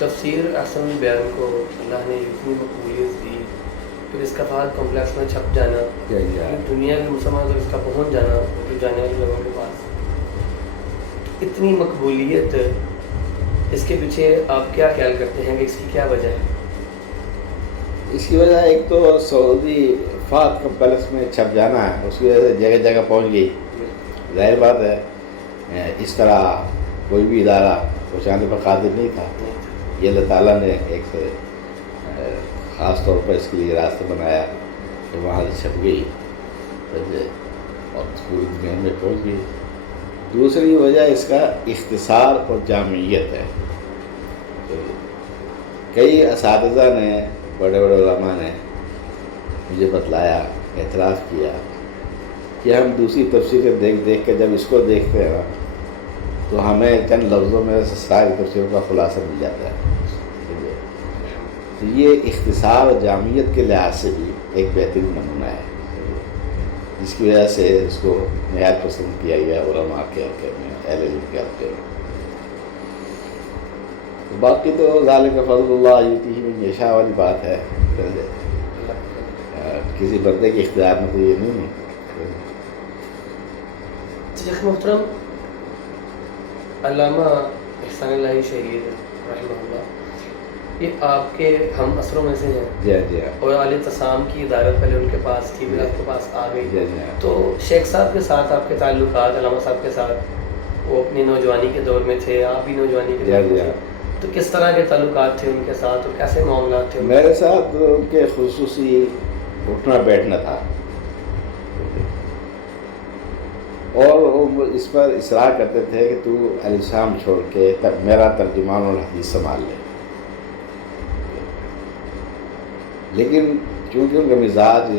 تفسیر احسن البیان کو اللہ نے اتنی مقبولیت دی، پھر اس کا فہد کمپلیکس میں چھپ جانا، دنیا کے مسلمان کو اس کا پہنچ جانا جو جانے والے لوگوں کے پاس، اتنی مقبولیت، اس کے پیچھے آپ کیا خیال کرتے ہیں کہ اس کی کیا وجہ ہے؟ اس کی وجہ ایک تو سعودی فہد کمپلیکس میں چھپ جانا ہے، اس کی وجہ سے جگہ جگہ پہنچ گئی. ظاہر بات ہے اس طرح کوئی بھی ادارہ پہنچانے پر قادر نہیں تھا. یہ اللہ تعالیٰ نے ایک خاص طور پر اس کے لیے راستہ بنایا کہ وہاں سے چھپ گئی اور پوری دنیا میں پہنچ گئی. دوسری وجہ اس کا اختصار اور جامعیت ہے. کئی اساتذہ نے، بڑے بڑے علماء نے مجھے بتلایا، اعتراف کیا کہ ہم دوسری تفسیریں دیکھ دیکھ کے جب اس کو دیکھتے ہیں تو ہمیں چند لفظوں میں ساری تفسیروں کا خلاصہ مل جاتا ہے. تو یہ اختصار اور جامعیت کے لحاظ سے بھی ایک بہترین نمونہ ہے، جس کی وجہ سے اس کو نہایت پسند کیا گیا علماء کے حلقے میں، اہل علم کے حلقے میں. باقی تو ذالک فضل اللہ یؤتیہ من یشاء والی بات ہے، کسی بندے کے اختیار میں تو یہ نہیں ہے. شیخ محترم علامہ احسان اللہ شہید رحمہ اللہ، یہ آپ کے ہم اثروں میں سے ہیں. جی اور عالیہ تسام کی ادارت پہلے ان کے پاس تھی، پھر آپ کے پاس آ گئی. جی. تو شیخ صاحب کے ساتھ آپ کے تعلقات، علامہ صاحب کے ساتھ، وہ اپنی نوجوانی کے دور میں تھے، آپ بھی نوجوانی کے دور میں تھے، تو کس طرح کے تعلقات تھے ان کے ساتھ اور کیسے معاملات تھے؟ میرے ساتھ ان کے خصوصی اٹھنا بیٹھنا تھا، اور وہ اس پر اصرار کرتے تھے کہ تو الاسلام چھوڑ کے میرا ترجمان الحدیث سنبھال لے. لیکن چونکہ ان کا مزاج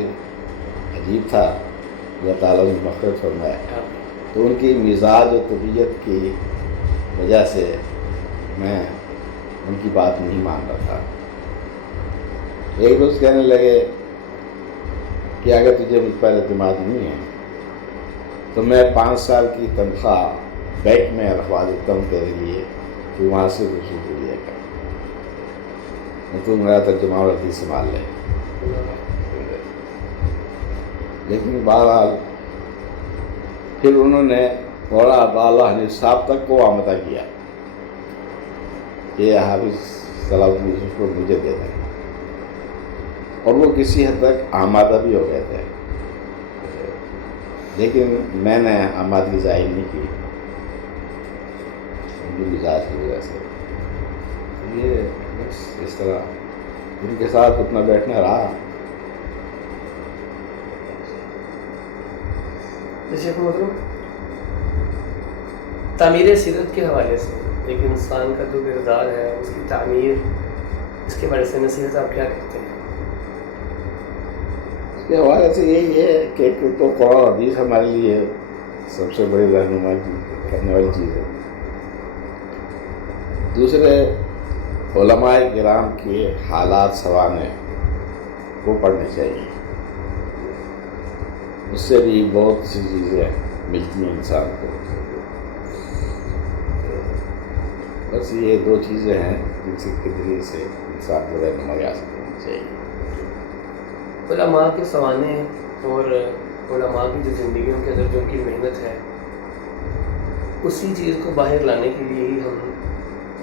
عجیب تھا، اللہ تعالیٰ نے مغفرت فرمایا، تو ان کی مزاج و طبیعت کی وجہ سے میں ان کی بات نہیں مان رہا تھا. ایک روز کہنے لگے کہ اگر تجھے مجھ پر اعتماد نہیں ہے تو میں 5 سال کی تنخواہ بینک میں رکھوا دیتا ہوں تیرے لیے، تو وہاں سے رسول لیا کر، تو میرا ترجمہ حدیث سنبھال لے. لیکن بہرحال پھر انہوں نے مولانا عطاءاللہ حنیف صاحب تک کو آمدہ کیا کہ حافظ صلاح الدین یوسف کو مجھے دے دیں، اور وہ کسی حد تک آمادہ بھی ہو گئے تھے. لیکن میں نے آمادگی ظاہر نہیں کی ان کی مزاج کی وجہ سے. یہ بس اس طرح ان کے ساتھ اٹھنا بیٹھنا رہا. شیخ محترم تعمیر سیرت کے حوالے سے ایک انسان کا جو کردار ہے اس کی تعمیر، اس کے بارے سے نصیحت آپ کیا کہتے ہیں؟ اس کے حوالے سے یہی ہے کہ ایک تو قرآن حدیث ہمارے لیے سب سے بڑی رہنمائی کرنے والی چیز ہے. دوسرے علماء کرام کے حالات سوانح وہ پڑھنے چاہیے، اس سے بھی بہت سی چیزیں ملتی ہیں انسان کو. بس یہ 2 چیزیں ہیں جن سے کے ذریعے سے انسان کو رہنمائی حاصل کرنی چاہیے. علماء کے سوانح اور علماء کی جو زندگیوں کے اندر جو ان کی محنت ہے، اسی چیز کو باہر لانے کے لیے ہی ہم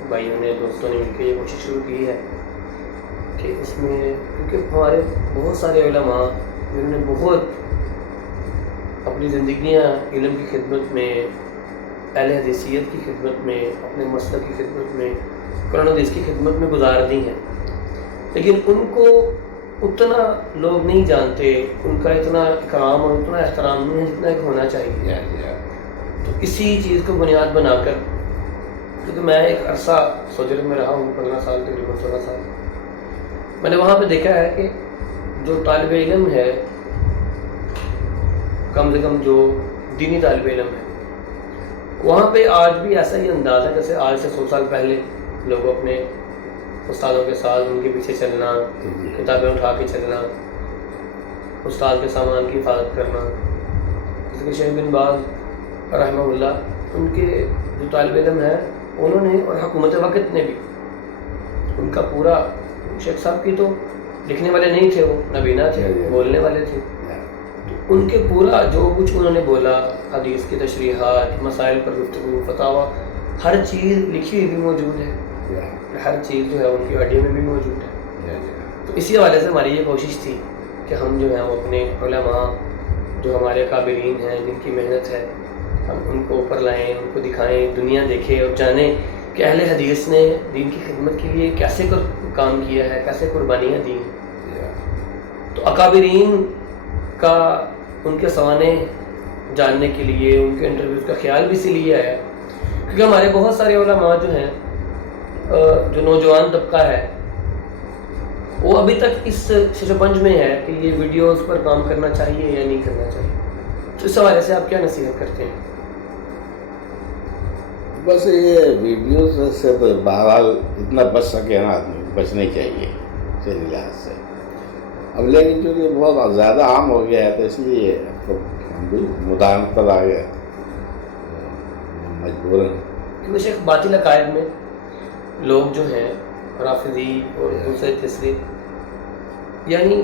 بھائیوں نے، دوستوں نے مل کے یہ کوشش شروع کی ہے کہ اس میں، کیونکہ ہمارے بہت سارے علماء جنہوں نے بہت اپنی زندگیاں علم کی خدمت میں، اہل حدیثیت کی خدمت میں، اپنے مسلک کی خدمت میں، قرآن حدیث کی خدمت میں گزار دی ہیں، لیکن ان کو اتنا لوگ نہیں جانتے، ان کا اتنا اکرام اور اتنا احترام نہیں ہے جتنا ایک ہونا چاہیے. تو اسی چیز کو بنیاد بنا کر، کیونکہ میں ایک عرصہ سعودی میں رہا ہوں، 15 سال، تقریباً 16 سال، میں نے وہاں پہ دیکھا ہے کہ جو طالب علم ہے، کم سے کم جو دینی طالب علم ہے، وہاں پہ آج بھی ایسا ہی انداز ہے جیسے آج سے 100 سال پہلے لوگ اپنے استادوں کے ساتھ ان کے پیچھے چلنا، کتابیں اٹھا کے چلنا، استاد کے سامان کی حفاظت کرنا. جس کے شیخ بن باز رحمہ اللہ، ان کے جو طالب علم ہیں انہوں نے، اور حکومت وقت نے بھی ان کا پورا شیخ صاحب کی تو لکھنے والے نہیں تھے، وہ نابینا تھے، بولنے والے تھے، ان کے پورا جو کچھ انہوں نے بولا، حدیث کی تشریحات، مسائل پر گفتگو، فتاویٰ، ہر چیز لکھی ہوئی بھی موجود ہے، ہر چیز جو ہے ان کی آڈیو میں بھی موجود ہے. تو اسی حوالے سے ہماری یہ کوشش تھی کہ ہم جو ہے وہ اپنے علماء جو ہمارے قابلین ہیں، جن کی محنت ہے، ہم ان کو اوپر لائیں، ان کو دکھائیں، دنیا دیکھے اور جانیں کہ اہل حدیث نے دین کی خدمت کے لیے کیسے کام کیا ہے، کیسے قربانیاں دی ہیں. تو اکابرین کا ان کے سوانح جاننے کے لیے، ان کے انٹرویوز کا خیال بھی اسی لیے آیا کیونکہ ہمارے بہت سارے علماء جو ہیں، جو نوجوان طبقہ ہے، وہ ابھی تک اس ششپنج میں ہے کہ یہ ویڈیوز پر کام کرنا چاہیے یا نہیں کرنا چاہیے. تو اس حوالے سے آپ کیا نصیحت کرتے ہیں؟ بس یہ ویڈیوز سے تو بہرحال اتنا بچ سکے نا آدمی، بچنا ہی چاہیے صحیح لحاظ سے. اب لیکن چونکہ بہت زیادہ عام ہو گیا ہے تو اس لیے اب تو ہم بھی مداحمت پر آ گئے مجبوراً. کیونکہ شیخ باطل عقائد میں لوگ جو ہیں رافضی اور دوسرے تیسرے، یعنی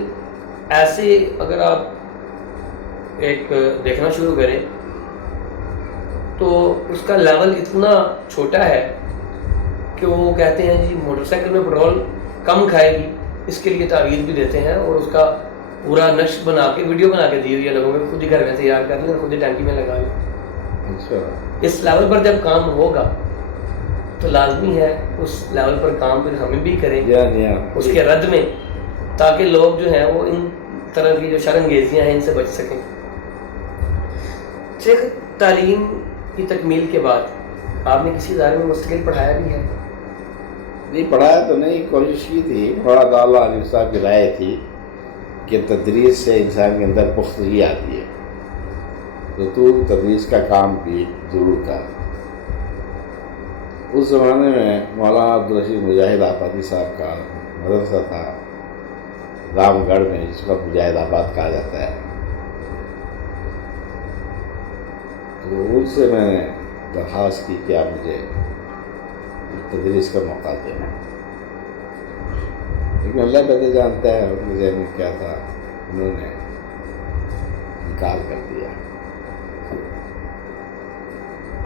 ایسے اگر آپ ایک دیکھنا شروع کریں تو اس کا لیول اتنا چھوٹا ہے کہ وہ کہتے ہیں جی موٹر سائیکل میں پیٹرول کم کھائے گی، اس کے لیے تعویذ بھی دیتے ہیں اور اس کا پورا نقش بنا کے ویڈیو بنا کے دی ہوئی ہے لوگوں میں، خود ہی گھر میں تیار کر لیں اور خود ہی ٹینکی میں لگا لیں. اچھا، اس لیول پر جب کام ہوگا تو لازمی ہے اس لیول پر کام پھر ہمیں بھی کریں اس کے رد میں، تاکہ لوگ جو ہیں وہ ان طرح کی جو شرانگیزیاں ہیں ان سے بچ سکیں. شیخ، تعلیم کی تکمیل کے بعد آپ نے کسی ادارے میں مستقل پڑھایا بھی ہے؟ نہیں پڑھایا تو نہیں، کوشش کی تھی. مولانا داللہ علی صاحب کی رائے تھی کہ تدریس سے انسان کے اندر پختگی آتی ہے، تو تدریس کا کام بھی ضرور کر. اس زمانے میں مولانا عبدالرشید مجاہد آبادی صاحب کا مدرسہ تھا رام گڑھ میں، جس کو مجاہد آباد کہا جاتا ہے. تو ان سے میں نے درخواست کی کہ آپ مجھے تدریس کا موقع دینا، لیکن اللہ بہتر جانتا ہے ان کے ذہن میں کیا تھا، انہوں نے انکار کر دیا.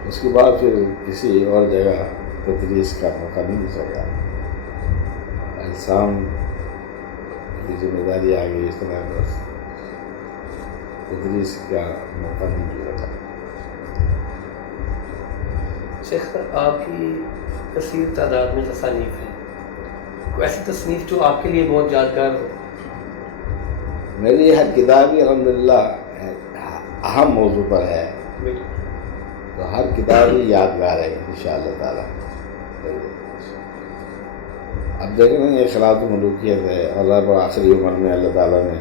اس کے بعد پھر کسی اور جگہ تدریس کا موقع نہیں مل سکا. السام کی ذمہ داری آ گئی، اس طرح بس تدریس کا موقع نہیں مل سکا. شیخ، آپ کی کثیر تعداد میں تصانیف ہیں، کوئی ایسی تصنیف جو آپ کے لیے بہت یادگار ہو؟ میری ہر کتاب ہی الحمدللہ اہم موضوع پر ہے، تو ہر کتاب ہی یادگار ہے انشاءاللہ تعالیٰ. اب دیکھیں نا، یہ خلاف ملوکیت ہے، اور آخری عمر میں اللہ تعالیٰ نے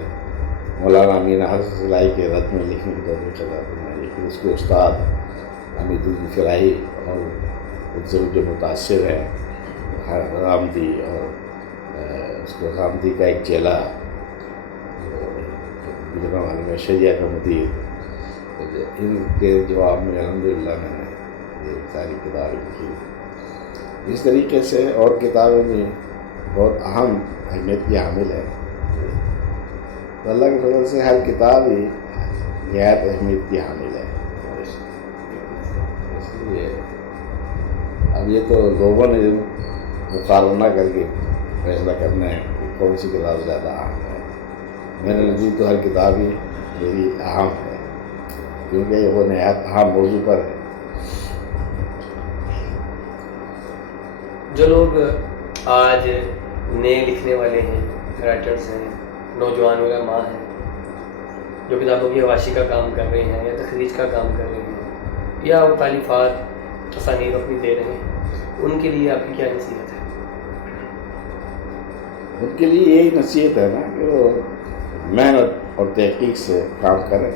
مولانا امین حسن صلاحی کے رد میں لکھنے کی توفیق عطا فرمائی، لیکن اس کے استاد حمید الدین فراحی اور ان سے جو متاثر ہے حامدی، اور اس کو حامدی کا ایک چیلا میں شریعہ کا مدیر، ان کے جواب میں الحمدللہ میں نے یہ ساری کتابیں لکھی. اس طریقے سے اور کتابیں بھی بہت اہم اہمیت کی حامل ہے. تو اللہ کے فضل سے ہر کتاب ہی نہایت اہمیت کی حامل ہے. اس لیے اب یہ تو لوگوں نے مقارنہ کر کے فیصلہ کرنا ہے کہ کون سی کتاب زیادہ اہم ہے. میرے نزدیک تو ہر کتاب ہی میری اہم ہے، کیونکہ وہ نہایت اہم موضوع پر ہے. جو لوگ آج نئے لکھنے والے ہیں، رائٹرز ہیں، نوجوان علماء ہیں، جو کتابوں کی حواشی کا کام کر رہے ہیں یا تخریج کا کام کر رہے ہیں یا وہ تالیفات تصانیف اپنی دے رہے ہیں، ان کے لیے آپ کی کیا نصیحت ہے؟ ان کے لیے یہی نصیحت ہے نا کہ وہ محنت اور تحقیق سے کام کریں.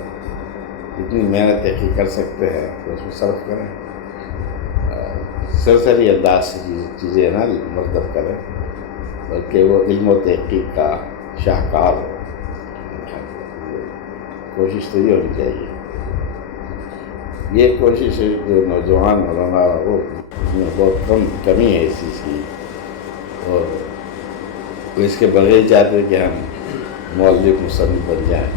جتنی محنت تحقیق کر سکتے ہیں تو اس میں صرف کریں، سرسری انداز سے چیزیں نہ مرتب کریں، بلکہ وہ علم و تحقیق کا شاہکار ہو. کوشش تو یہ ہونی چاہیے. یہ کوشش جو نوجوان علماء وہ اس میں بہت کمی ہے اس چیز کی. اور وہ اس کے بغیر چاہتے کہ ہم مولوی مصنف بن جائیں.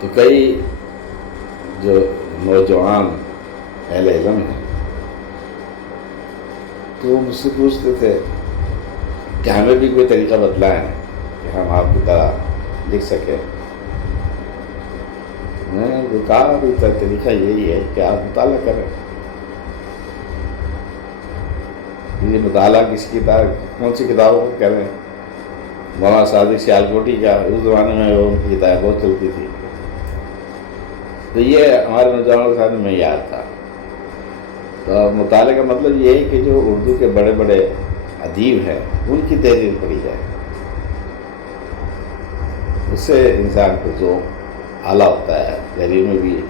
تو کئی جو نوجوان اہل علم ہیں تو وہ مجھ سے پوچھتے تھے کہ ہمیں بھی کوئی طریقہ بتلائیں کہ ہم آپ کی طرح لکھ سکیں. میں نے کہا بھی طریقہ یہی ہے کہ آپ مطالعہ کریں. یہ مطالعہ کس کتاب کون سی کتابوں کو کریں؟ مولانا صادق سیالکوٹی کا اس زمانے میں وہ ان کی کتاب بہت چلتی تھی. تو یہ ہمارے نوجوانوں کے سامنے معیار تھا. تو مطالعے کا مطلب یہ ہے کہ جو اردو کے بڑے بڑے ادیب ہیں ان کی تحریر پڑھی جائے. اس سے انسان کو جو اعلیٰ ہوتا ہے، تحریر میں بھی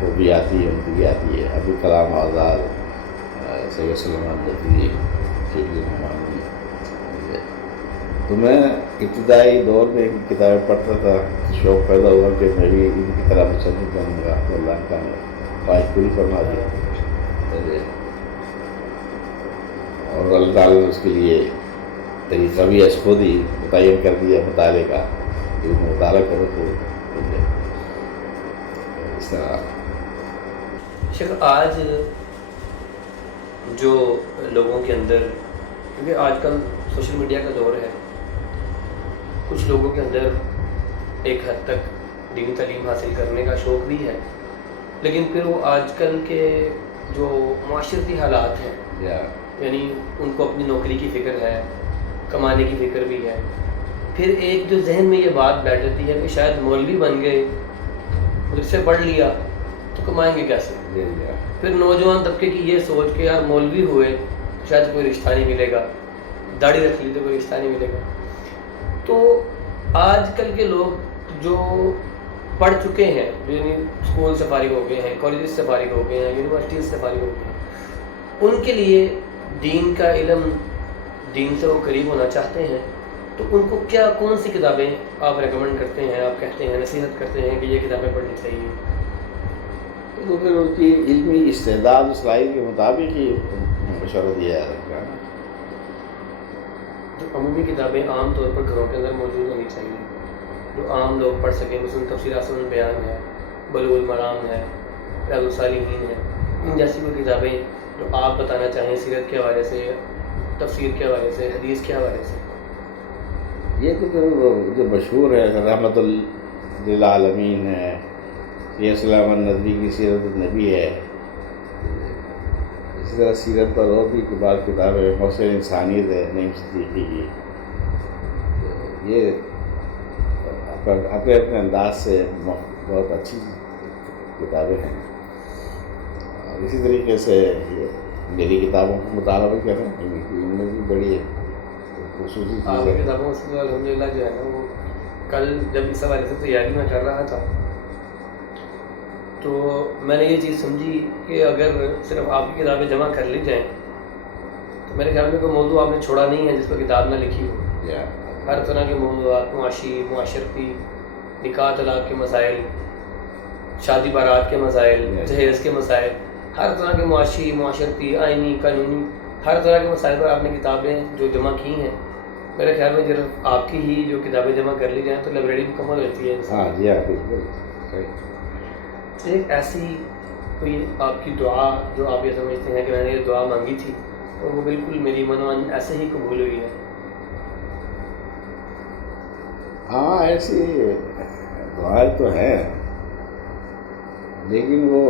خوبی آتی ہے، عمدگی آتی ہے. ابو کلام آزاد، سید سلیمان ندوی، شبلی نعمانی. تو میں ابتدائی دور میں ان کی کتابیں پڑھتا تھا. شوق پیدا ہوا کہ میں بھی ان کی طرح مصنف بنوں گا. تو اللہ تعالیٰ نے خواہش پوری فرما دیا اور اللہ تعالیٰ نے اس کے لیے طریقہ بھی خود ہی متعین کر دیا مطالعے کا کہ مطالعہ کرو تو اس طرح. شیخ آج جو لوگوں کے اندر، کیونکہ آج کل سوشل میڈیا کا دور ہے، کچھ لوگوں کے اندر ایک حد تک دینی تعلیم حاصل کرنے کا شوق بھی ہے، لیکن پھر وہ آج کل کے جو معاشرتی حالات ہیں، یعنی ان کو اپنی نوکری کی فکر ہے، کمانے کی فکر بھی ہے. پھر ایک جو ذہن میں یہ بات بیٹھ جاتی ہے کہ شاید مولوی بن گئے، مدرسے پڑھ لیا تو کمائیں گے کیسے. پھر نوجوان طبقے کی یہ سوچ کہ یار مولوی ہوئے شاید کوئی رشتہ نہیں ملے گا، داڑھی رکھ لی تو کوئی رشتہ نہیں ملے گا. تو آج کل کے لوگ جو پڑھ چکے ہیں، جو یعنی اسکول سے فارغ ہو گئے ہیں، کالجز سے فارغ ہو گئے ہیں، یونیورسٹیز سے فارغ ہو گئے ہیں، ان کے لیے دین کا علم، دین سے وہ قریب ہونا چاہتے ہیں، تو ان کو کیا کون سی کتابیں آپ ریکمنڈ کرتے ہیں، آپ کہتے ہیں، نصیحت کرتے ہیں کہ یہ کتابیں پڑھنی چاہیے؟ تو پھر ان کی علمی استعداد و صلاحیت کے مطابق ہی مشورہ دیا جا سکتا ہے. جو عمومی کتابیں عام طور پر گھروں کے اندر موجود ہونی چاہیے، جو عام لوگ پڑھ سکیں، مثلاً تفسیر احسن البیان ہے، بلوغ المرام ہے، ریاض الصالحین ہے، ان جیسی کوئی کتابیں جو آپ بتانا چاہیں سیرت کے حوالے سے، تفسیر کے حوالے سے، حدیث کے حوالے سے. یہ تو پھر جو مشہور ہے رحمت للعالمین ہے، سید سلیمان ندوی کی سیرت النبی ہے. اسی طرح سیرت پر اور بھی بعض کتابیں، محسن انسانیت ہے نعیم صدیقی کی. یہ اپنے اپنے انداز سے بہت اچھی کتابیں ہیں. اور اسی طریقے سے میری کتابوں کو مطالعہ بھی کریں، ان میں بھی بڑی خصوصی آپ کی کتابوں سے الحمد للہ جو ہے نا، وہ کل جب اس حوالے سے تیاری میں کر رہا تھا تو میں نے یہ چیز سمجھی کہ اگر صرف آپ کی کتابیں جمع کر لی جائیں تو میرے خیال میں کوئی موضوع آپ نے چھوڑا نہیں ہے جس پر کتاب نہ لکھی ہو. ہر طرح کے موضوعات، معاشی، معاشرتی، نکاح طلاق کے مسائل، شادی بارات کے مسائل، جہیز کے مسائل، ہر طرح کے معاشی، معاشرتی، آئینی، قانونی، ہر طرح کے مسائل پر آپ نے کتابیں جو جمع کی ہیں. میرے خیال میں صرف آپ کی ہی جو کتابیں جمع کر لی جائیں تو لائبریری مکمل ہوتی ہے. ہاں جی ہاں بالکل. ایک ایسی کوئی آپ کی دعا جو آپ یہ سمجھتے ہیں کہ میں نے یہ دعا مانگی تھی اور وہ بالکل میری منوان ایسے ہی قبول ہوئی ہے؟ ہاں ایسی دعائیں تو ہیں، لیکن وہ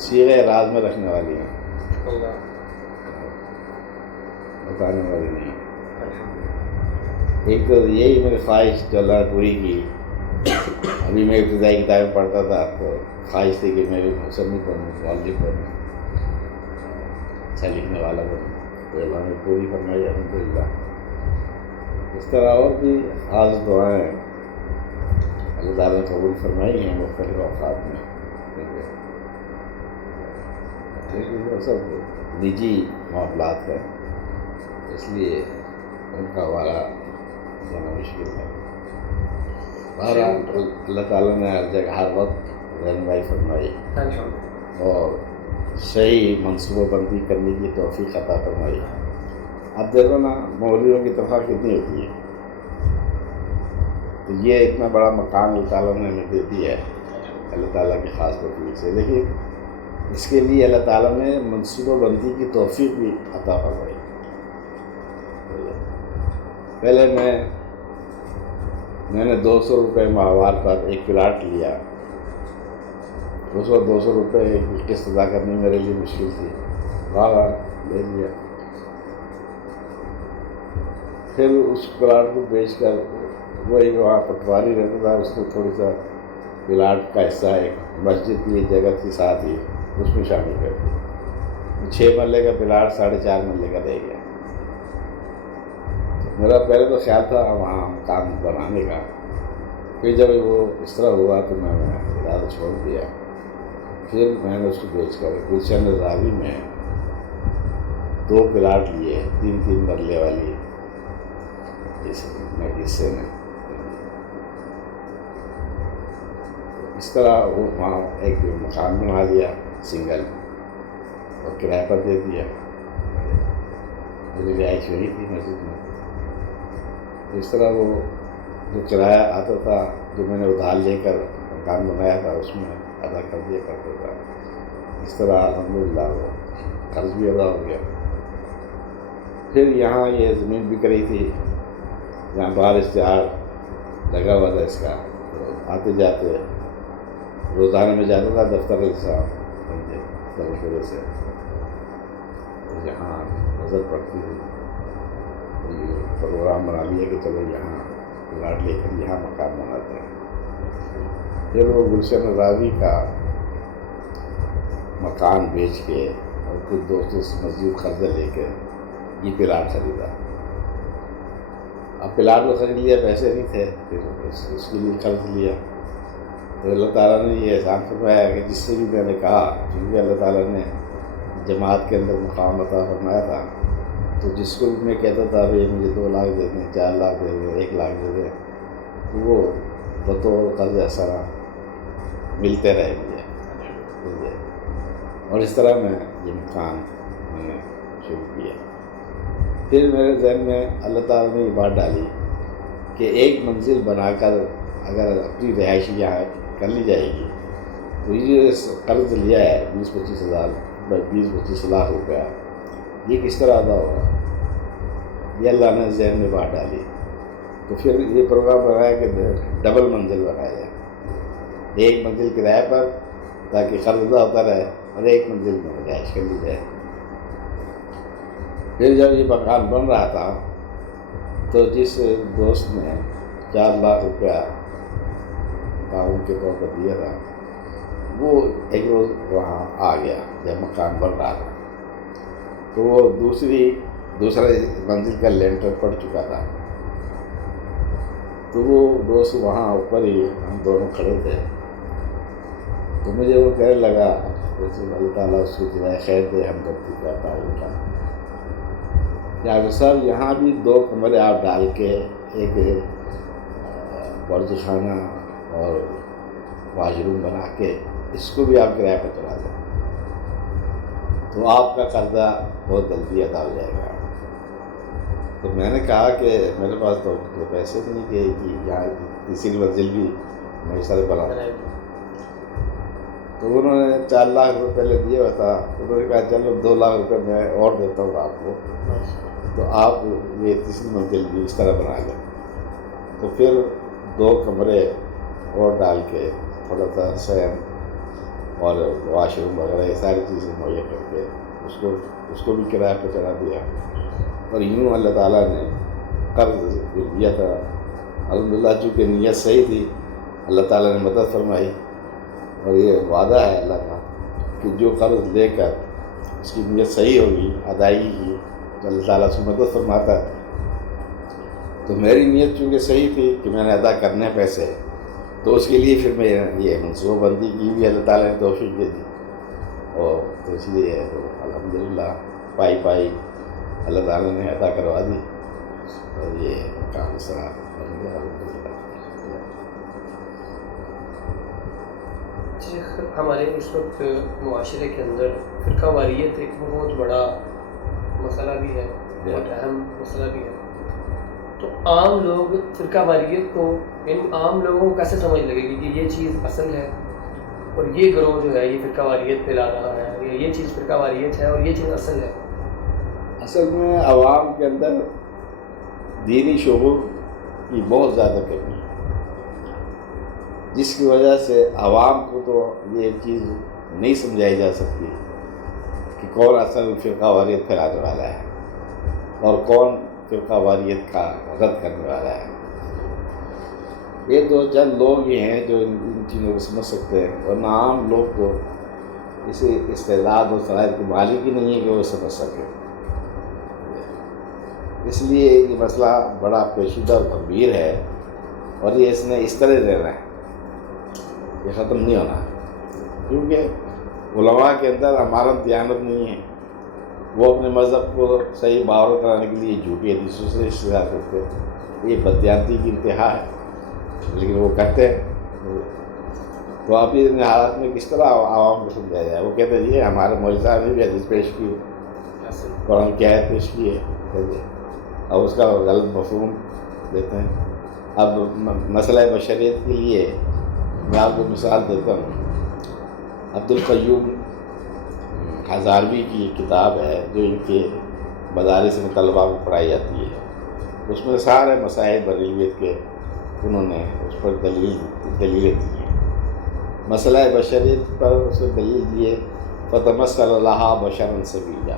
صیغہ راز میں رکھنے والی ہیں، اللہ بتانے والی نہیں. ایک تو یہی میری خواہش جو اللہ نے پوری کی. ابھی میں ابتدائی کتابیں پڑھتا تھا تو خواہش تھی کہ میں بھی مصنف بنوں، مؤلف بنوں، اچھا لکھنے والا بنوں. تو اللہ نے پوری فرمائی الحمد للہ. اس طرح اور بھی خاص دعائیں اللہ تعالیٰ نے قبول فرمائی ہیں مختلف اوقات میں. لیکن وہ سب نجی معاملات ہیں، اس لیے ان کا حوالہ دینا مشکل ہے. بہرحال اللہ تعالیٰ نے ہر جگہ ہر وقت رہنمائی فرمائی اور صحیح منصوبہ بندی کرنے کی توفیق عطا فرمائی۔ اب دیکھو نا مولویوں کی تنخواہ کتنی ہوتی ہے، تو یہ اتنا بڑا مقام اللہ تعالیٰ نے ہمیں دے دیا ہے اللہ تعالیٰ کی خاص توفیق سے، لیکن اس کے لیے اللہ تعالیٰ نے منصوبہ بندی کی توفیق بھی عطا فرمائی۔ پہلے میں نے 200 روپے ماہوار پر ایک پلاٹ لیا، اس وقت 200 روپے کی قسط ادا کرنی میرے لیے مشکل تھی، واہ لے لیا۔ پھر اس پلاٹ کو بیچ کر وہی وہاں پٹواری رہتا تھا، اس کو تھوڑی سا پلاٹ کا حصہ ایک مسجد کی جگہ تھی ساتھ ہی، اس میں شامل کر دیا۔ 6 مرلے کا پلاٹ 4.5 مرلے کا رہ گیا۔ میرا پہلے تو خیال تھا وہاں مکان بنانے کا، پھر جب وہ اس طرح ہوا تو میں نے ارادہ چھوڑ دیا۔ پھر میں نے اس کو بیچ کر گلشن راوی میں 2 پلاٹ لیے، 3 مرلے والی حصے میں۔ اس طرح وہ وہاں ایک مکان بنا لیا سنگل، اور کرایہ پر دے دیا، میری رہائش وہی تھی مسجد میں۔ اس طرح وہ جو کرایہ آتا تھا جو میں نے ادھار لے کر مکان بنایا تھا اس میں ادا کر دیا کرتا تھا۔ اس طرح الحمدللہ وہ قرض بھی ادا ہو گیا۔ پھر یہاں یہ زمین بک رہی تھی، یہاں باہر اشتہار لگا ہوا تھا اس کا، تو آتے جاتے روزانہ میں جاتا تھا دفتر سے، تو یہاں نظر پڑتی تھی، یہ پروگرام بنا لیا کہ چلو یہاں پلاٹ لے کر یہاں مکان بناتے ہیں۔ پھر وہ گلشن راوی کا مکان بیچ کے اور کچھ دوستوں سے مسجد قرضہ لے کے یہ پلاٹ خریدا۔ اب پلاٹ کو خرید لیا، پیسے نہیں تھے، پھر اس کے لیے قرض لیا۔ تو اللہ تعالیٰ نے یہ احسان فرمایا کہ جس سے بھی میں نے کہا، چونکہ اللہ تعالیٰ نے جماعت کے اندر مقام عطا فرمایا تھا، تو جس کو بھی میں کہتا تھا بھائی مجھے 2 لاکھ دے دیں، 4 لاکھ دے دیں، 1 لاکھ دے دیں، تو وہ بطور قرض اثرا ملتے رہے مجھے، اور اس طرح میں یہ مکان میں نے شروع کیا۔ پھر میرے ذہن میں اللہ تعالیٰ نے یہ بات ڈالی کہ ایک منزل بنا کر اگر اپنی رہائش یہاں کر لی جائے گی تو یہ قرض لیا ہے 20-25 لاکھ روپیہ، یہ کس طرح ادا ہوگا؟ یہ اللہ نے ذہن میں بات ڈالی۔ تو پھر یہ پروگرام بنایا کہ ڈبل منزل بنایا جائے، ایک منزل کرایہ پر تاکہ قرض ادا ہوتا رہے، اور ایک منزل میں رہائش کر لی جائے۔ پھر جب یہ مکان بن رہا تھا تو جس دوست نے 4 لاکھ روپیہ تعاون کے طور پر دیا تھا، وہ ایک روز وہاں آ گیا جب مکان بن رہا تھا، تو وہ دوسرے منزل کا لینٹر پڑ چکا تھا، تو وہ دوست وہاں اوپر ہی ہم دونوں کھڑے تھے، تو مجھے وہ کہنے لگا اللہ تعالیٰ اس کو جزائے خیر دے، ہم کرتی کا تعاون کا، کہ صاحب یہاں بھی 2 کمرے آپ ڈال کے ایک ورزش خانہ اور واش روم بنا کے اس کو بھی آپ کرایہ پر چلا دیں تو آپ کا قرضہ بہت جلدی ادا ہو جائے گا۔ تو میں نے کہا کہ میرے پاس تو پیسے نہیں کہ یہاں تیسری منزل بھی میں سر بنا، تو انہوں نے 4 لاکھ روپے پہلے دیا ہوا تھا، انہوں نے کہا چلو 2 لاکھ روپے میں اور دیتا ہوں آپ کو، تو آپ یہ تیسری منزل بھی اس طرح بنا لیں۔ تو پھر 2 کمرے اور ڈال کے تھوڑا سا سین اور واش روم وغیرہ یہ ساری چیزیں مہیا کر کے اس کو بھی کرایہ پہ چلا دیا، اور یوں اللہ تعالیٰ نے قرض جو دیا تھا الحمدللہ چونکہ نیت صحیح تھی اللہ تعالیٰ نے مدد فرمائی، اور یہ وعدہ ہے اللہ کا کہ جو قرض لے کر اس کی نیت صحیح ہوگی ادائیگی کی تو اللہ تعالیٰ اس کی مدد فرماتا ہے۔ تو میری نیت چونکہ صحیح تھی کہ میں نے ادا کرنے پیسے، تو اس کے لیے پھر میں یہ منصوبہ بندی کی بھی اللہ تعالیٰ نے توفیق دے دی، اور تو اس لیے تو الحمدللہ پائی اللہ تعالیٰ نے ادا کروا دی، اور یہ کام اس طرح بن گیا الحمدللہ۔ شیخ ہمارے اس وقت معاشرے کے اندر فرقہ واریت ایک بہت بڑا مسئلہ بھی ہے، بہت اہم مسئلہ بھی ہے. تو عام لوگ فرقہ واریت کو عام لوگوں کو کیسے سمجھ لگے گی کہ یہ چیز اصل ہے اور یہ گروہ جو ہے یہ فرقہ واریت پھیلا رہا ہے، یا یہ چیز فرقہ واریت ہے اور یہ چیز اصل ہے؟ اصل میں عوام کے اندر دینی شعور کی بہت زیادہ کمی ہے، جس کی وجہ سے عوام کو تو یہ چیز نہیں سمجھائی جا سکتی کہ کون اصل فرقہ واریت پھیلانے والا ہے اور کون فرقہ واریت کا رد کرنے والا ہے. یہ دو چند لوگ ہی ہیں جو ان چیزوں کو سمجھ سکتے ہیں، ورنہ عام لوگ تو اسے استعداد و صلاحیت کے مالک ہی نہیں ہے کہ وہ سمجھ سکے. اس لیے یہ مسئلہ بڑا پیچیدہ اور گمبھیر ہے، اور یہ اس نے اس طرح رہنا ہے، یہ ختم نہیں ہونا، کیونکہ علماء کے اندر امانت دیانت نہیں ہے. وہ اپنے مذہب کو صحیح باور کرانے کے لیے جھوٹی حدیثوں سے استدلال کرتے ہیں. یہ بددیانتی کی انتہا ہے، لیکن وہ کرتے ہیں. تو آپ ان حالات میں کس طرح عوام کو سمجھایا جائے؟ وہ کہتے ہیں یہ ہمارے مولوی صاحب نے بھی حدیث پیش کی ہے، قرآن کی آیت پیش کی ہے، اور اس کا غلط مفہوم دیتے ہیں. اب مسئلہ بشریت کے لیے میں آپ کو مثال دیتا ہوں. عبدالقیوم ہزاروی کی ایک کتاب ہے جو ان کے مدارس میں طلباء کو پڑھائی جاتی ہے. اس میں سارے مسائل بریلویت کے انہوں نے اس پر دلیلیں دی ہیں. مسئلہ بشریت پر اس نے دلیل دیے فتمثل لہا بشرا سویا،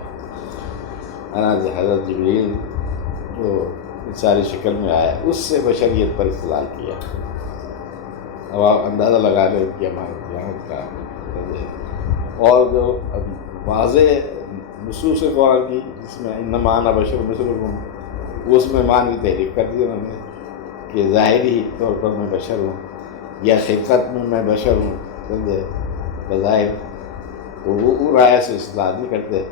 حضرت جبریل جو انسانی شکل میں آیا اس سے بشریت پر استدلال کیا. اب آپ اندازہ لگا لیں کہ ہمارے دیانت کا. اور جو واضح نصوص قرآن کی جس میں انما انا بشر مثلکم، اس میں مان کی تحریف کر دی انہوں نے کہ ظاہری طور پر میں بشر ہوں یا خلقت میں بشر ہوں، سمجھے بظاہر. تو وہ آیا سے استدلال نہیں کرتے،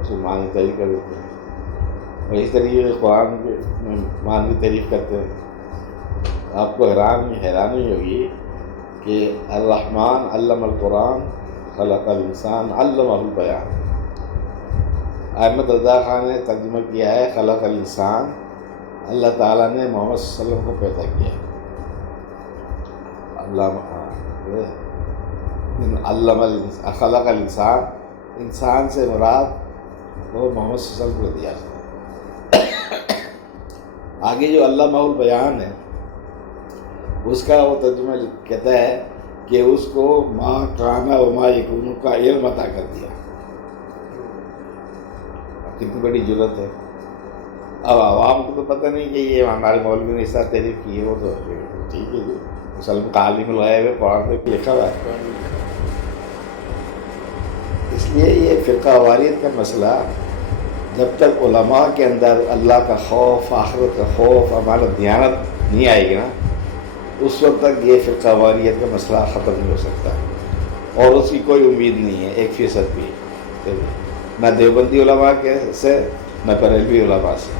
اس میں مان کی تحریف کر دیتے ہیں. اور اس طریقے سے قرآن کے مان کی تعریف کرتے ہیں. آپ کو حیرانی ہوگی کہ الرحمن علم القرآن خلق الانسان علمہ البیان. احمد رضا خان نے ترجمہ کیا ہے خلق الانسان، اللہ تعالیٰ نے محمد صلی اللہ علیہ وسلم کو پیدا کیا. خلق الانسان، انسان سے مراد وہ محمد صلی اللہ علیہ وسلم کو دیا. آگے جو علامہ البیان ہے اس کا وہ ترجمہ کہتا ہے کہ اس کو ما کانا و ما یکون کا علم عطا کر دیا. کتنی بڑی جرت ہے. اب عوام کو تو پتہ نہیں کہ یہ ہمارے مولوی نے اس طرح تعریف کی ہے. وہ تو ٹھیک ہے جی، مسلم عالم الغیب ہے، قرآن میں لکھا ہوا ہے. اس لیے یہ فرقہ واریت کا مسئلہ جب تک علماء کے اندر اللہ کا خوف، آخرت کا خوف، امانت دیانت نہیں آئے گی نا، اس وقت تک یہ فرقہ واریت کا مسئلہ ختم نہیں ہو سکتا. اور اس کی کوئی امید نہیں ہے 1% بھی، نہ دیوبندی علماء کے سے نہ بریلوی علماء سے.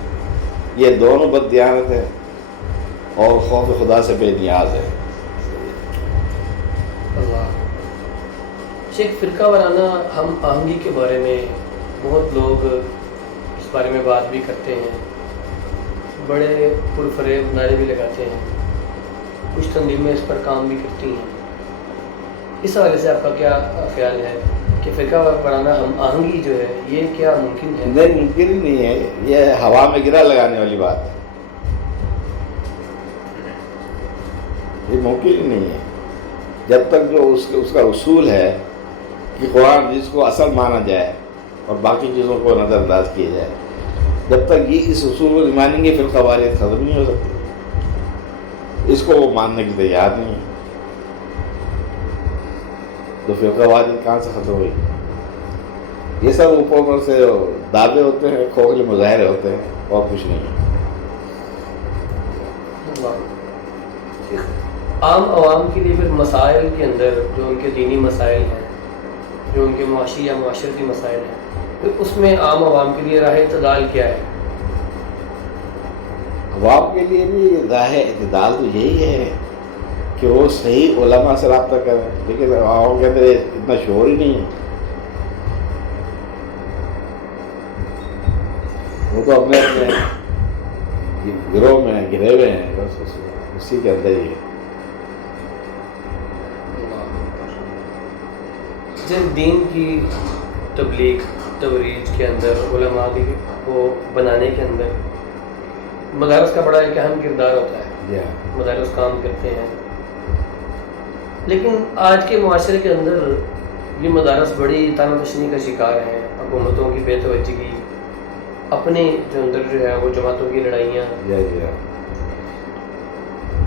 یہ دونوں بد دیانت ہیں اور خوف خدا سے بے نیاز ہے. اللہ شیخ، فرقہ وارانہ ہم آہنگی کے بارے میں بہت لوگ اس بارے میں بات بھی کرتے ہیں، بڑے پرفریب نعرے بھی لگاتے ہیں، کچھ تنظیمیں اس پر کام بھی کرتی ہیں. اس حوالے سے آپ کا کیا خیال ہے کہ فرقہ وارانہ ہم آہنگی جو ہے یہ کیا ممکن ہے؟ نہیں، ممکن ہی نہیں ہے. یہ ہوا میں گرا لگانے والی بات ہے. یہ ممکن ہی نہیں ہے جب تک جو اس کا اصول ہے کہ قرآن جس کو اصل مانا جائے اور باقی چیزوں کو نظر انداز کیا جائے، جب تک یہ اس اصول کو نہیں مانیں گے فرقہ واریت ختم نہیں ہو سکتی. اس کو وہ ماننے کی تیار نہیں ہے، تو فرقہ واریت کہاں سے ختم ہوئی؟ یہ سب اوپر سے دعوے ہوتے ہیں، کھوکھلے مظاہرے ہوتے ہیں، اور کچھ نہیں ہے. عام عوام کے لیے پھر مسائل کے اندر جو ان کے دینی مسائل ہیں، جو ان کے معاشی یا معاشرتی مسائل ہیں، پھر اس میں عام عوام کے لیے راہ اعتدال کیا ہے؟ عوام کے لیے بھی راہ اعتدال تو یہی ہے کہ وہ صحیح علماء سے رابطہ کریں، لیکن عوام کے اندر اتنا شعور ہی نہیں ہے. وہ تو اپنے گروہ میں گرے ہوئے ہیں، بس اسی کے اندر ہی. دین کی تبلیغ ترویج کے اندر علماء کو بنانے کے اندر مدارس کا بڑا ایک اہم کردار ہوتا ہے. مدارس کام کرتے ہیں، لیکن آج کے معاشرے کے اندر یہ مدارس بڑی تانہ تشنی کا شکار ہیں. حکومتوں کی بے توجہی، اپنے جو اندر جو ہے وہ جماعتوں کی لڑائیاں.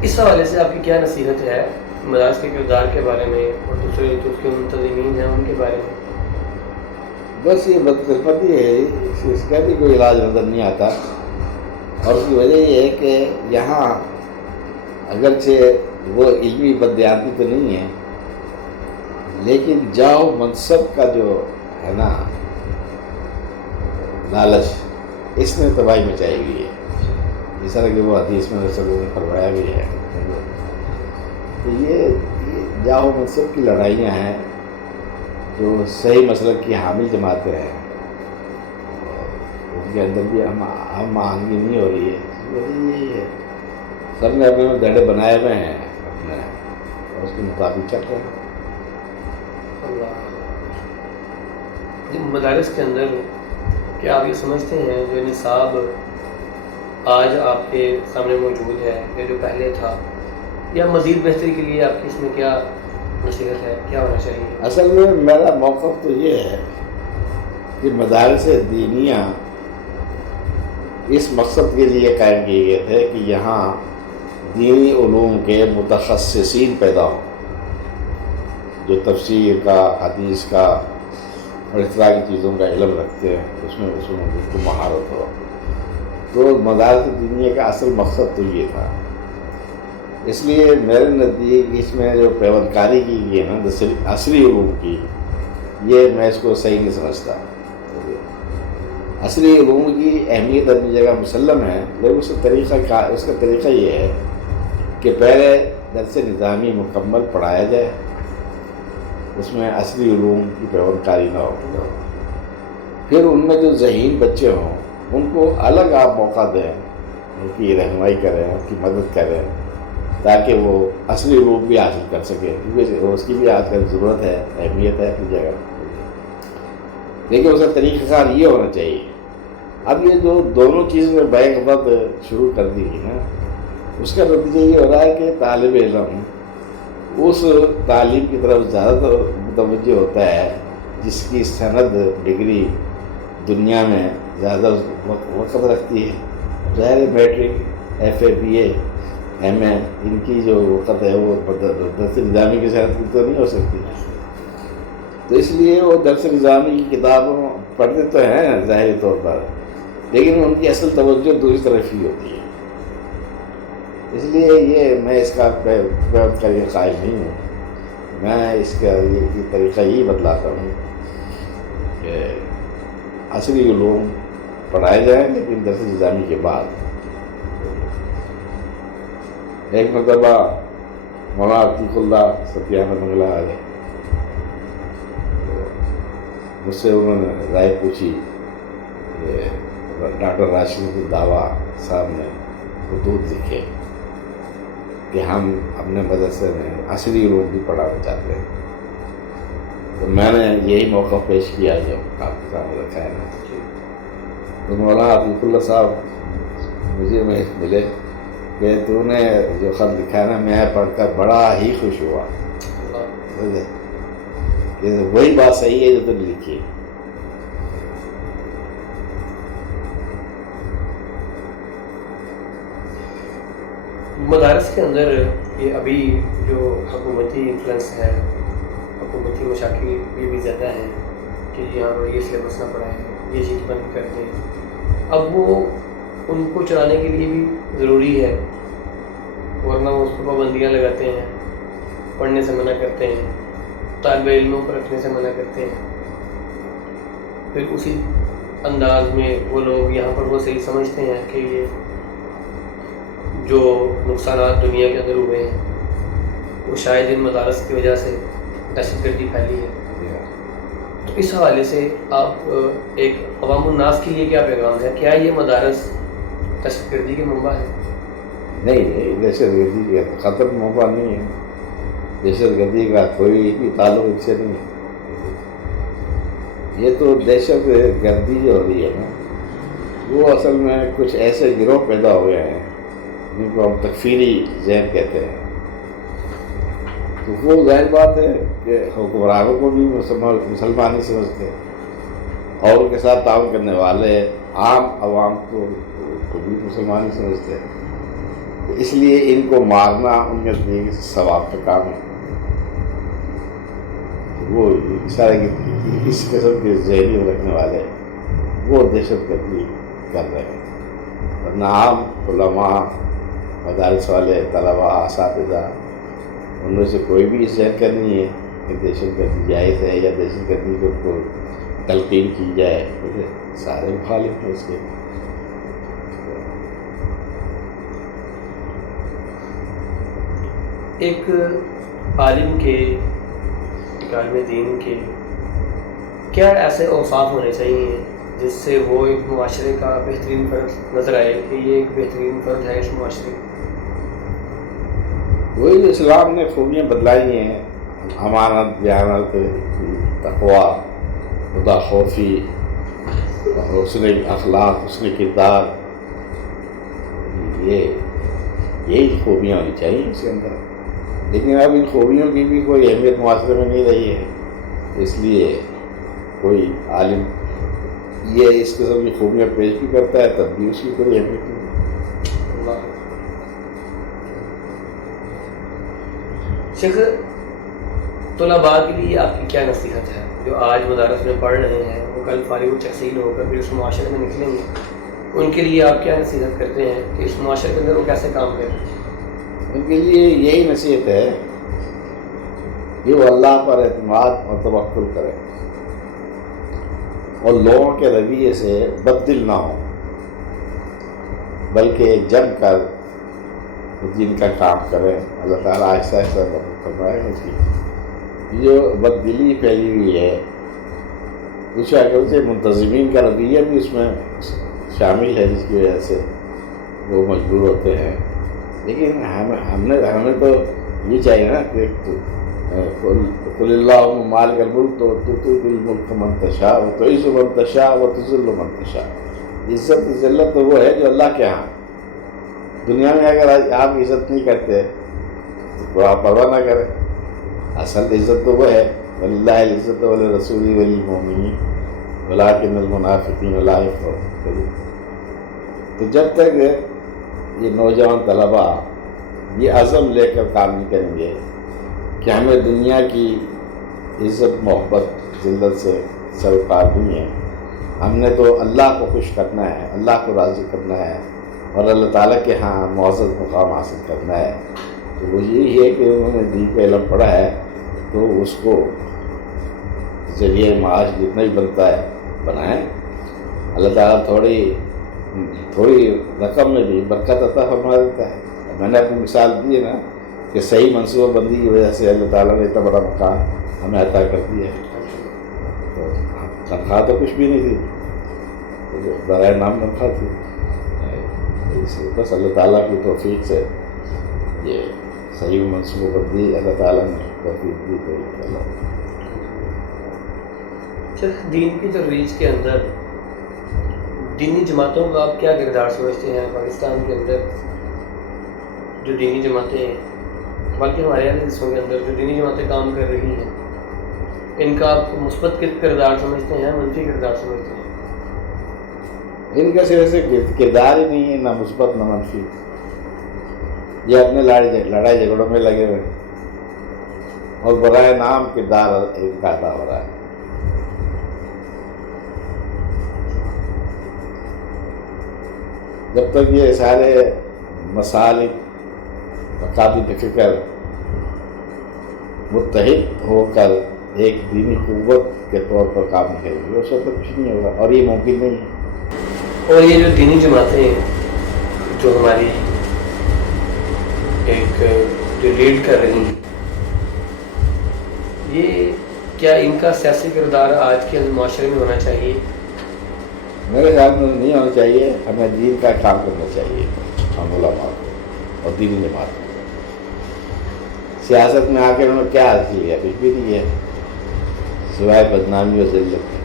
اس حوالے سے آپ کی کیا نصیحت ہے مدارس کے کردار کے بارے میں اور دوسرے جو اس کے منتظمین ہیں ان کے بارے میں؟ بس یہ بدقسمتی ہے، اس کا بھی کوئی علاج نظر نہیں آتا. اور اس کی وجہ یہ ہے کہ یہاں اگرچہ وہ علمی بددیانتی تو نہیں ہے، لیکن جاؤ منصب کا جو ہے نا لالچ، اس نے تباہی مچائی ہوئی ہے. اس طرح کہ وہ حدیث میں رسول نے فرمایا بھی ہے. تو یہ جاؤ منصب کی لڑائیاں ہیں جو صحیح مسلک کی حامل جماعتیں ہیں، ان کے اندر بھی ہم آہنگی نہیں ہو رہی ہے. یہی ہے، سب نے اپنے گڑھے بنائے ہوئے ہیں اپنے، اور اس کے مطابق چل رہے ہیں. مدارس کے اندر کیا آپ یہ سمجھتے ہیں جو نصاب آج آپ کے سامنے موجود ہے یا جو پہلے تھا، یا مزید بہتری کے لیے آپ کی اس میں کیا نصیحت ہے، کیا ہونا چاہیے؟ اصل میں میرا موقف تو یہ ہے کہ مدارس دینیہ اس مقصد کے لیے قائم کیے گئے تھے کہ یہاں دینی علوم کے متخصصین پیدا ہوں، جو تفسیر کا، حدیث کا اور اس طرح کی چیزوں کا علم رکھتے ہیں، اس میں کو مہارت ہو. تو مدارس دینیہ کا اصل مقصد تو یہ تھا. اس لیے میرے نزدیک اس میں جو پیوند کاری کی گئی ہے نا عصری علوم کی، یہ میں اس کو صحیح نہیں سمجھتا. عصری علوم کی اہمیت اپنی جگہ مسلم ہے، لیکن اس کا طریقہ یہ ہے کہ پہلے درس نظامی مکمل پڑھایا جائے، اس میں عصری علوم کی پیوند کاری نہ ہو. پھر ان میں جو ذہین بچے ہوں ان کو الگ آپ موقع دیں، ان کی رہنمائی کریں، ان کی مدد کریں، تاکہ وہ اصلی علوم بھی حاصل کر سکیں، کیونکہ اس کی بھی آج کل ضرورت ہے، اہمیت ہے اپنی جگہ. لیکن اس کا طریقہ کار یہ ہونا چاہیے. اب یہ جو دونوں چیزیں بیک وقت شروع کر دی گئی نا، اس کا نتیجہ یہ ہو رہا ہے کہ طالب علم اس تعلیم کی طرف زیادہ متوجہ ہوتا ہے جس کی سند ڈگری دنیا میں زیادہ وقت رکھتی ہے. ظاہر matric, F A, B A, M A, ان کی جو وقت ہے وہ درس نظامی کی صحت کی تو نہیں ہو سکتی. تو اس لیے وہ درس نظامی کی کتابوں پڑھتے تو ہیں ظاہری طور پر، لیکن ان کی اصل توجہ دوسری طرف ہی ہوتی ہے. اس لیے یہ میں اس کا قائل نہیں ہوں. میں اس کا یہ طریقہ یہی بدلاتا ہوں کہ عصری علوم پڑھائے جائیں، لیکن درس نظامی کے بعد. ایک مرتبہ مولانا عتیق اللہ ستیانہ منگلہ آئے، مجھ سے انہوں نے رائے پوچھی کہ ڈاکٹر راشد الدعویٰ صاحب نے خطوط لکھے کہ ہم اپنے مدرسے میں عصری علوم بھی پڑھانا چاہتے ہیں. تو میں نے یہی موقع پیش کیا جو آپ کے سامنے رکھا ہے نا. تو مولانا عتیق اللہ صاحب مجھے ملے کہ تو نے جو خط لکھا ہے نا، میں پڑھ کر بڑا ہی خوش ہوا کہ وہی بات صحیح ہے جو تم نے لکھی. مدارس کے اندر یہ ابھی جو حکومتی انفلوئنس ہے، حکومتی مشاکل یہ بھی زیادہ ہیں کہ یہاں پر یہ سلیبس نہ پڑھائیں، یہ چیز بند کر دیں. اب وہ ان کو چلانے کے لیے بھی ضروری ہے، ورنہ وہ اس پر پابندیاں لگاتے ہیں، پڑھنے سے منع کرتے ہیں، طالب علموں پر رکھنے سے منع کرتے ہیں. پھر اسی انداز میں وہ لوگ یہاں پر وہ صحیح سمجھتے ہیں کہ یہ جو نقصانات دنیا کے اندر ہوئے ہیں وہ شاید ان مدارس کی وجہ سے دہشت گردی پھیلی ہے. تو اس حوالے سے آپ ایک عوام الناس کے لیے کیا پیغام ہے؟ کیا یہ مدارس دہشت گردی کے منبع ہے؟ نہیں، دہشت گردی کا خطر موقع نہیں ہے. دہشت گردی کا کوئی بھی تعلق ان سے نہیں ہے. یہ تو دہشت گردی جو ہو رہی ہے نا، وہ اصل میں کچھ ایسے گروہ پیدا ہوئے ہیں جن کو ہم تکفیری ذہن کہتے ہیں. تو وہ ظاہر بات ہے کہ حکمرانوں کو بھی مسلمان نہیں سمجھتے، اور ان کے ساتھ تعاون کرنے والے عام عوام کو بھی مسلمان نہیں سمجھتے. اس لیے ان کو مارنا ان کے نزدیک ثواب کا کام ہے. وہ اس قسم کے ذہنی رکھنے والے وہ دہشت گردی کر رہے ہیں. ورنہ عام علماء، مدارس والے، طلباء، اساتذہ، ان میں سے کوئی بھی اس ذہن کا نہیں ہے کہ دہشت گردی جائز ہے یا دہشت گردی کو تلقین کی جائے. سارے مخالف ہیں اس کے. ایک عالم کے، ایک عالم دین کے کیا ایسے اوصاف ہونے چاہیے جس سے وہ ایک معاشرے کا بہترین فرد نظر آئے کہ یہ ایک بہترین فرد ہے اس معاشرے کا؟ وہی جو اسلام نے خوبیاں بتلائی ہیں: امانت، دیانت، تقوی، خدا خوفی، حسن اخلاق، حسن کردار. یہی خوبیاں ہونی چاہیے اس کے اندر. لیکن اب ان خوبیوں کی بھی کوئی اہمیت معاشرے میں نہیں رہی ہے. اس لیے کوئی عالم یہ اس قسم کی خوبیاں پیش بھی کرتا ہے تب بھی اس کی کوئی اہمیت نہیں. شیخ، طلباء کے لیے آپ کی کیا نصیحت ہے جو آج مدارس میں پڑھ رہے ہیں؟ وہ کل فارغ التحصیل ہو کر پھر اس معاشرے میں نکلیں گے. ان کے لیے آپ کیا نصیحت کرتے ہیں کہ اس معاشرے کے اندر وہ کیسے کام کریں؟ ان کے لیے یہی نصیحت ہے کہ وہ اللہ پر اعتماد اور توکل کرے اور لوگوں کے رویے سے بددل نہ ہو، بلکہ جم کر دین کا کام کریں. اللہ تعالیٰ آہستہ آہستہ مدد فرمائے گا. اس کی جو بددلی پھیلی ہوئی ہے اس شکل سے منتظمین کا رویہ بھی اس میں شامل ہے، جس کی وجہ سے وہ مجبور ہوتے ہیں. لیکن ہمیں تو یہ چاہیے نا کہ قل اللہم مالک الملک تؤتی الملک من تشاء وتعز من تشاء وتذل من تشاء. عزت ذلت تو وہ ہے جو اللہ کے ہاں. دنیا میں اگر آپ عزت نہیں کرتے تو آپ پرواہ نہ کریں. اصل عزت تو وہ ہے وللہ العزت ولرسولہ وللمؤمنین ولکن المنافقین لا یفقہون. تو جب تک یہ نوجوان طلباء یہ عزم لے کر کام نہیں کریں گے کہ ہمیں دنیا کی عزت محبت ذلت سے سروکار نہیں ہے، ہم نے تو اللہ کو خوش کرنا ہے، اللہ کو راضی کرنا ہے اور اللہ تعالیٰ کے ہاں معزز مقام حاصل کرنا ہے. تو وہ یہی ہے کہ انہوں نے دین کا علم پڑھا ہے تو اس کو ذریعہ معاش جتنا ہی بنتا ہے بنائیں. اللہ تعالیٰ تھوڑی رقم میں بھی برکت عطا فرما دیتا ہے. میں نے اپنی مثال دی ہے نا کہ صحیح منصوبہ بندی کی وجہ سے اللہ تعالیٰ نے اتنا بڑا مقام ہمیں عطا کر دیا ہے. تو تنخواہ تو کچھ بھی نہیں تھی، برائے نام تنخواہ تھی. بس اللہ تعالیٰ کی توفیق سے یہ صحیح منصوبہ بندی اللہ تعالیٰ نے توفیق دی. تو دین کی ترویج کے اندر دینی جماعتوں کا آپ کیا کردار سمجھتے ہیں؟ پاکستان کے اندر جو دینی جماعتیں ہیں، بلکہ ہمارے یہاں حصوں کے اندر جو دینی جماعتیں کام کر رہی ہیں، ان کا آپ مثبت کردار سمجھتے ہیں، منفی کردار سمجھتے ہیں؟ ان کا صرف سے کردار ہی نہیں ہے، نہ مثبت نہ منفی. یہ اپنے لڑائی جھگڑوں میں لگے ہوئے اور برائے نام کردار ان کا ادا ہو رہا ہے. جب تک یہ سارے مسالک مقاصد فکر متحد ہو کر ایک دینی قوت کے طور پر کام نہیں کریں گے اس وقت کچھ نہیں ہوگا، اور یہ ممکن نہیں ہے. اور یہ جو دینی جماعتیں ہیں جو ہماری ایک جو لیڈ کر رہی ہیں یہ کیا ان کا سیاسی کردار آج کے معاشرے میں ہونا چاہیے؟ میرے خیال میں نہیں ہونا چاہیے. ہمیں دین کا کام کرنا چاہیے ہم علماء کو اور دینی جماعت کو. سیاست میں آ کے انہوں نے کیا حاصل کیا؟ کچھ بھی نہیں ہے سوائے بدنامی اور ذلت کے.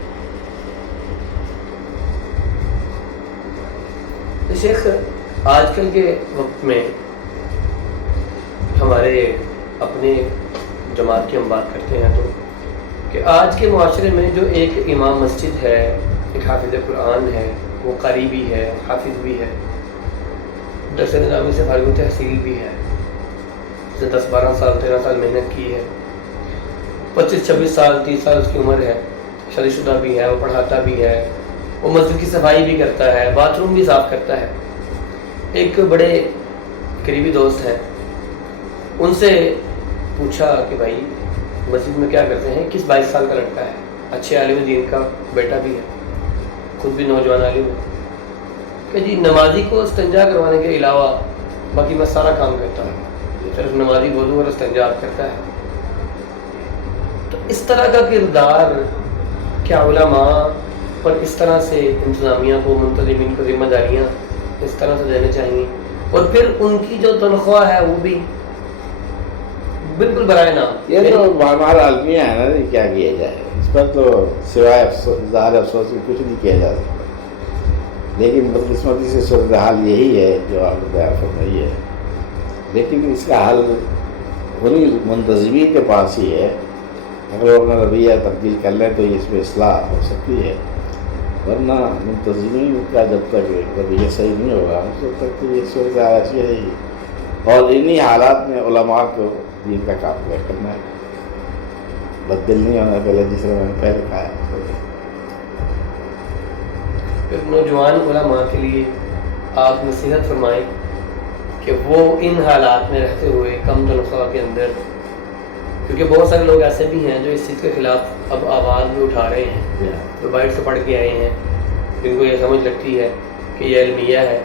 شیخ آج کل کے وقت میں ہمارے اپنے جماعت کی ہم بات کرتے ہیں تو کہ آج کے معاشرے میں جو ایک امام مسجد ہے، ایک حافظ قرآن ہے، وہ قاری بھی ہے، حافظ بھی ہے، درس نظامی سے فارغ تحصیل بھی ہے، اس نے 10-12 سال 13 سال محنت کی ہے، 25-26 سال 30 سال اس کی عمر ہے، شادی شدہ بھی ہے، وہ پڑھاتا بھی ہے، وہ مسجد کی صفائی بھی کرتا ہے، باتھ روم بھی صاف کرتا ہے. ایک بڑے قریبی دوست ہیں، ان سے پوچھا کہ بھائی مسجد میں کیا کرتے ہیں؟ 21-22 سال کا لڑکا ہے، اچھے عالم دین کا بیٹا بھی ہے، خود بھی نوجوان عالم ہے، کہ جی نمازی کو استنجا کروانے کے علاوہ باقی میں سارا کام کرتا ہوں، صرف نمازی وضو اور استنجا کرتا ہے. تو اس طرح کا کردار کیا علماء پر اس طرح سے انتظامیہ کو، منتظمین کو ذمہ داریاں اس طرح سے دینے چاہیے، اور پھر ان کی جو تنخواہ ہے وہ بھی بالکل برائے نام. یہ تو ہمارا المیہ ہے نا جی، کیا کیا جائے اس پر تو سوائے ظاہر افسوس کی کچھ نہیں کیا جا سکتا. لیکن بدقسمتی سے صورتحال یہی ہے جو آپ نے بیان فرمائی ہے. لیکن اس کا حل انہیں منتظمین کے پاس ہی ہے. اگر وہ اپنا رویہ تبدیل کر لیں تو اس میں اصلاح ہو سکتی ہے، ورنہ منتظمین کا جب تک رویہ صحیح نہیں ہوگا اس وقت تک تو یہ صورتحال ایسی رہے گی. اور انہی حالات میں علماء کو دین کا کام کرنا ہے، بدل نہیں ہونا پہلے، جس طرح میں نے پہلے کہا ہے. پھر نوجوان علماء کے لیے آپ نصیحت فرمائیں کہ وہ ان حالات میں رہتے ہوئے کم تنخواہ کے اندر، کیونکہ بہت سارے لوگ ایسے بھی ہیں جو اس چیز کے خلاف اب آواز بھی اٹھا رہے ہیں، جو باہر سے پڑھ کے آئے ہیں، جن کو یہ سمجھ لگتی ہے کہ یہ علمیہ ہے،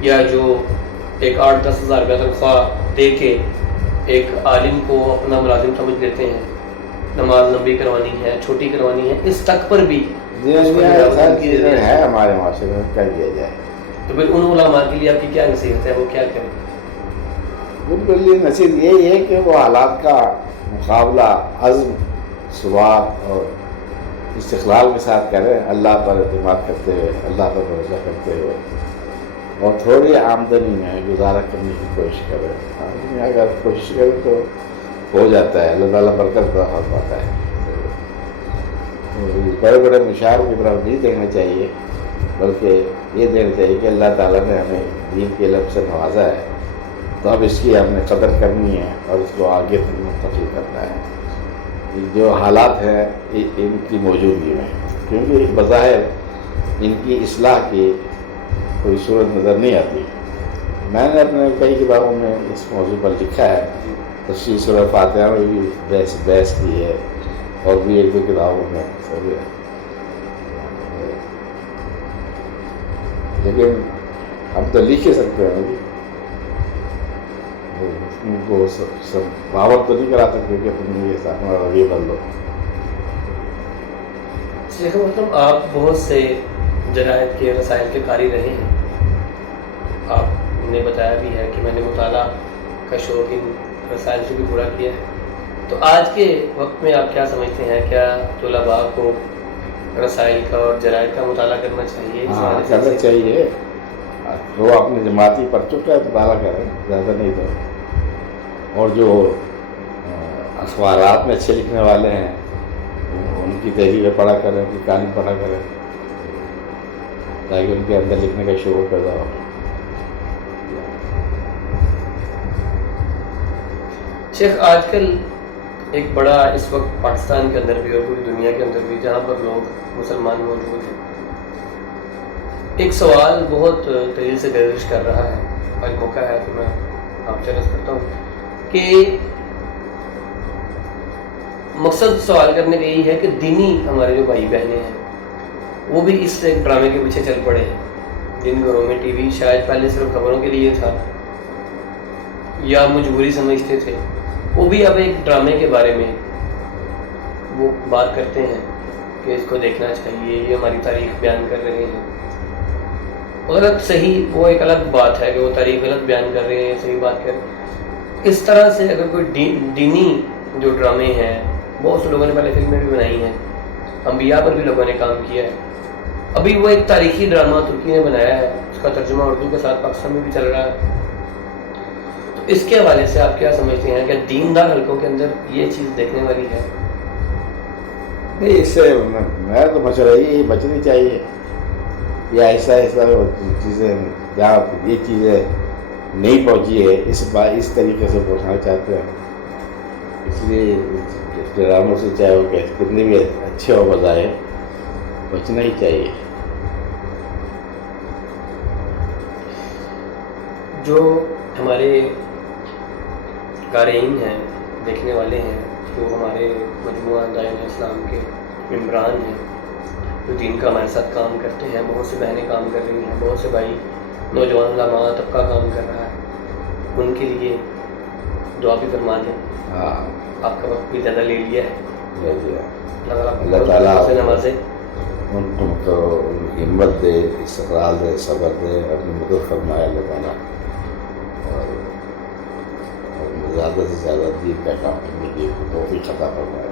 یا جو ایک 8-10 ہزار کا تنخواہ دے کے ایک عالم کو اپنا ملازم سمجھ لیتے ہیں، نماز لمبی کروانی ہے، چھوٹی کروانی ہے، اس تک پر بھی ہے ہمارے معاشرے میں. کیا کیا جائے؟ تو پھر ان علماء کے لیے آپ کی کیا نصیحت ہے، وہ کیا کریں؟ بالکل یہ نصیحت یہی ہے کہ وہ حالات کا مقابلہ عزم، ثبات اور استقلال کے ساتھ کریں، اللہ پر اعتماد کرتے ہوئے، اللہ پر بھروسہ کرتے ہوئے، اور تھوڑی آمدنی میں گزارا کرنے کی کوشش کریں. اگر کوشش کریں تو ہو جاتا ہے، اللہ تعالیٰ برکت فرماتا ہے. بڑے بڑے مشاعروں کی طرف نہیں دیکھنا چاہیے، بلکہ یہ دیکھنا چاہیے کہ اللہ تعالیٰ نے ہمیں دین کے علم سے نوازا ہے، تو اب اس کی ہم نے قدر کرنی ہے اور اس کو آگے تک منتقل کرنا ہے. جو حالات ہیں ان کی موجودگی میں، کیونکہ بظاہر ان کی اصلاح کی کوئی صورت نظر نہیں آتی. میں نے اپنے کئی کتابوں میں اس موضوع پر لکھا ہے، تفسیر سورہ فاتحہ میں بھی بحث کی ہے، اور بھی 1-2 کتابوں میں. لیکن ہم تو لکھ ہی سکتے ہیں، ان کو سب باور تو نہیں کرا سکتے کہ تم یہ اپنا رویہ بدل دو. شیخ محترم، آپ بہت سے جرائد کے رسائل کے قاری رہے ہیں. آپ نے بتایا بھی ہے کہ میں نے مطالعہ کا شوق ان رسائل سے بھی پورا کیا ہے. تو آج کے وقت میں آپ کیا sمجھتے ہیں، کیا طلباء کو رسائل کا اور جرائد کا مطالعہ کرنا چاہیے؟ کرنا چاہیے. وہ اپنے جماعتی پرچوں کا مطالعہ کریں، زیادہ نہیں تو. اور جو اخبارات میں اچھے لکھنے والے ہیں ان کی تحریریں پڑھا کریں، ان کی کہانی پڑھا کریں، تاکہ ان کے اندر لکھنے کا شوق پیدا ہو. شیخ، آج کل ایک بڑا اس وقت پاکستان کے اندر بھی اور پوری دنیا کے اندر بھی جہاں پر لوگ مسلمان موجود ہیں، ایک سوال بہت دلیل سے گردش کر رہا ہے. آج موقع ہے تو میں آپ سے عرض کرتا ہوں کہ مقصد سوال کرنے کا یہی ہے کہ دینی ہمارے جو بھائی بہنیں ہیں وہ بھی اس ایک ڈرامے کے پیچھے چل پڑے ہیں. جن گھروں میں ٹی وی شاید پہلے صرف خبروں کے لیے تھا یا مجبوری سمجھتے تھے، وہ بھی اب ایک ڈرامے کے بارے میں وہ بات کرتے ہیں کہ اس کو دیکھنا چاہیے، یہ ہماری تاریخ بیان کر رہے ہیں، غلط صحیح وہ ایک الگ بات ہے کہ وہ تاریخ غلط بیان کر رہے ہیں، صحیح بات کر رہے ہیں۔ اس طرح سے اگر کوئی دینی جو ڈرامے ہیں، بہت سے لوگوں نے پہلے فلمیں بھی بنائی ہیں، انبیاء پر بھی لوگوں نے کام کیا ہے۔ ابھی وہ ایک تاریخی ڈرامہ ترکی نے بنایا ہے، اس کا ترجمہ اردو کے ساتھ پاکستان میں بھی چل رہا ہے۔ تو اس کے حوالے سے آپ کیا سمجھتے ہیں کہ دیندار حلقوں کے اندر یہ چیز دیکھنے والی ہے؟ نہیں، اس سے میں تو مشورہ یہ بچنی چاہیے، یا ایسا چیزیں جہاں یہ چیزیں نہیں پہنچی ہے اس طریقے سے پہنچنا چاہتے ہیں، اس لیے ڈراموں سے چاہے وہ کتنے بھی اچھے ہو بظاہر بچنا ہی چاہیے۔ جو ہمارے قارئین ہیں، دیکھنے والے ہیں، جو ہمارے مجموعہ دائرہ اسلام کے ممبران ہیں، جو دین کا ہمارے ساتھ کام کرتے ہیں، بہت سے بہنیں کام کر رہی ہیں، بہت سے بھائی نوجوان علماء طبقہ کام کر رہا ہے، ان کے لیے دعا بھی فرما دیں۔ ہاں، آپ کا وقت بھی زیادہ لے لیا ہے، اللہ تعالیٰ سے نوازے، ان کو ہمت دے، استقرار دے، صبر دے، اپنی مدد فرمائے اللہ تعالیٰ، اور زیادہ سے زیادہ دین کا کام کرنے کی توفیق عطا فرمائے۔